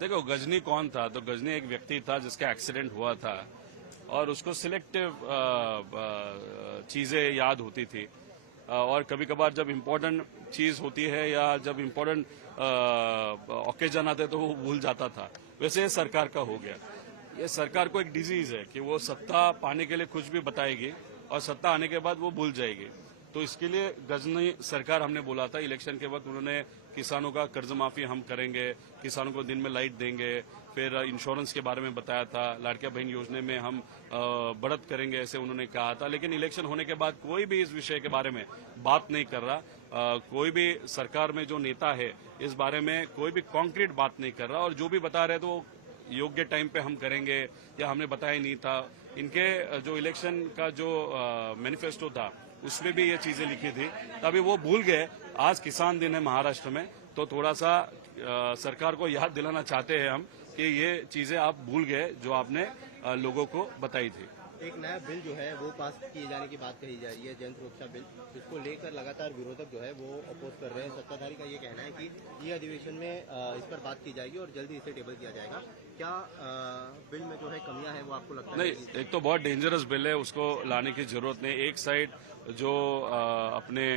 देखो, गजनी कौन था? तो गजनी एक व्यक्ति था जिसका एक्सीडेंट हुआ था और उसको सिलेक्टिव चीजें याद होती थी और कभी कभार जब इम्पोर्टेंट चीज होती है या जब इम्पोर्टेंट ओकेजन आते तो वो भूल जाता था। वैसे ये सरकार का हो गया। ये सरकार को एक डिजीज है कि वो सत्ता पाने के लिए कुछ भी बताएगी और सत्ता आने के बाद वो भूल जाएगी। तो इसके लिए गजनी सरकार हमने बोला था इलेक्शन के वक्त, उन्होंने किसानों का कर्ज माफी हम करेंगे, किसानों को दिन में लाइट देंगे, फिर इंश्योरेंस के बारे में बताया था, लाड़किया बहन योजना में हम बढ़त करेंगे, ऐसे उन्होंने कहा था। लेकिन इलेक्शन होने के बाद कोई भी इस विषय के बारे में बात नहीं कर रहा। कोई भी सरकार में जो नेता है इस बारे में कोई भी कॉन्क्रीट बात नहीं कर रहा और जो भी बता रहे तो योग्य टाइम पे हम करेंगे या हमने बताया नहीं था। इनके जो इलेक्शन का जो मैनिफेस्टो था उसमें भी ये चीजें लिखी थी, तभी वो भूल गए। आज किसान दिन है महाराष्ट्र में, तो थोड़ा सा सरकार को याद दिलाना चाहते हैं हम कि ये चीजें आप भूल गए जो आपने लोगों को बताई थी। एक नया बिल जो है वो पास किए जाने की बात कही जा रही है, जन सुरक्षा बिल, जिसको लेकर लगातार विरोधक जो है वो अपोज कर रहे हैं। सत्ताधारी का ये कहना है कि ये अधिवेशन में इस पर बात की जाएगी और जल्दी इसे टेबल किया जाएगा। क्या बिल में जो है कमियां हैं वो आपको लगता है? नहीं, एक तो बहुत डेंजरस बिल है, उसको लाने की जरूरत नहीं। एक साइड जो अपने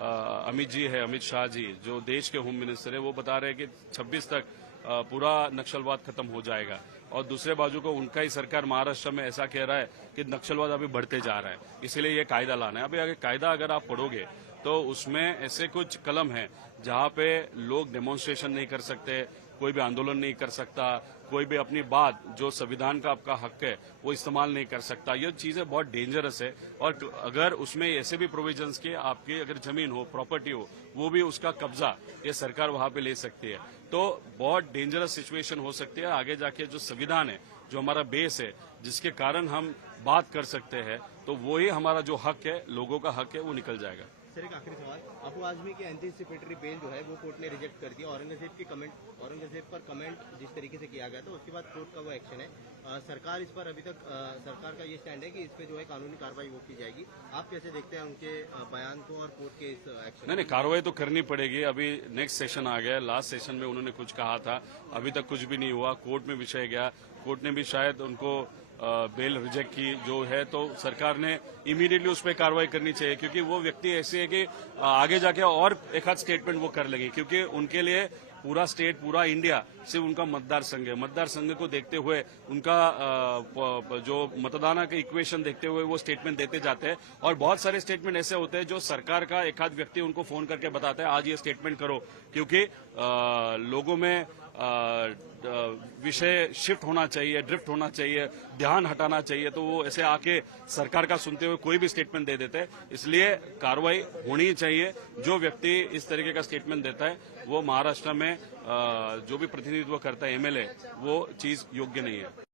अमित जी है, अमित शाह जी, जो देश के होम मिनिस्टर है, वो बता रहे हैं कि 26 तक पूरा नक्सलवाद खत्म हो जाएगा और दूसरे बाजू को उनका ही सरकार महाराष्ट्र में ऐसा कह रहा है कि नक्सलवाद अभी बढ़ते जा रहा है, इसलिए ये कायदा लाना है। अभी अगर कायदा अगर आप पढ़ोगे तो उसमें ऐसे कुछ कलम है जहां पे लोग डेमोन्स्ट्रेशन नहीं कर सकते, कोई भी आंदोलन नहीं कर सकता, कोई भी अपनी बात जो संविधान का आपका हक है वो इस्तेमाल नहीं कर सकता। ये चीजें बहुत डेंजरस है और अगर उसमें ऐसे भी प्रोविजंस के आपकी अगर जमीन हो, प्रॉपर्टी हो, वो भी उसका कब्जा ये सरकार वहां पे ले सकती है। तो बहुत डेंजरस सिचुएशन हो सकती है आगे जाके। जो संविधान है, जो हमारा बेस है, जिसके कारण हम बात कर सकते हैं, तो वो ही हमारा जो हक है, लोगों का हक है, वो निकल जाएगा। सर एक आखिरी सवाल, अबू आजमी की एंटीसिपेटरी बेल जो है वो कोर्ट ने रिजेक्ट कर दिया। औरंगजेब पर कमेंट जिस तरीके से किया गया था उसके बाद कोर्ट का वो एक्शन है। सरकार इस पर अभी तक सरकार का ये स्टैंड है कि इस पे जो है कानूनी कार्रवाई वो की जाएगी। आप कैसे देखते हैं उनके बयान को और कोर्ट के इस एक्शन? नहीं, कार्रवाई तो करनी पड़ेगी। अभी नेक्स्ट सेशन आ गया, लास्ट सेशन में उन्होंने कुछ कहा था, अभी तक कुछ भी नहीं हुआ। कोर्ट में विषय गया, कोर्ट ने भी शायद उनको बेल रिजेक्ट की जो है, तो सरकार ने इमीडिएटली उस पर कार्रवाई करनी चाहिए, क्योंकि वो व्यक्ति ऐसे है कि आगे जाके और एक आध स्टेटमेंट वो कर लेंगे, क्योंकि उनके लिए पूरा स्टेट, पूरा इंडिया सिर्फ उनका मतदार संघ है। मतदार संघ को देखते हुए, उनका जो मतदान का इक्वेशन देखते हुए वो स्टेटमेंट देते जाते हैं और बहुत सारे स्टेटमेंट ऐसे होते हैं जो सरकार का एक आध व्यक्ति उनको फोन करके बताता है आज ये स्टेटमेंट करो, क्योंकि लोगों में विषय शिफ्ट होना चाहिए, ड्रिफ्ट होना चाहिए, ध्यान हटाना चाहिए, तो वो ऐसे आके सरकार का सुनते हुए कोई भी स्टेटमेंट दे देते हैं। इसलिए कार्रवाई होनी चाहिए। जो व्यक्ति इस तरीके का स्टेटमेंट देता है वो महाराष्ट्र में जो भी प्रतिनिधित्व करता है एमएलए, वो चीज योग्य नहीं है।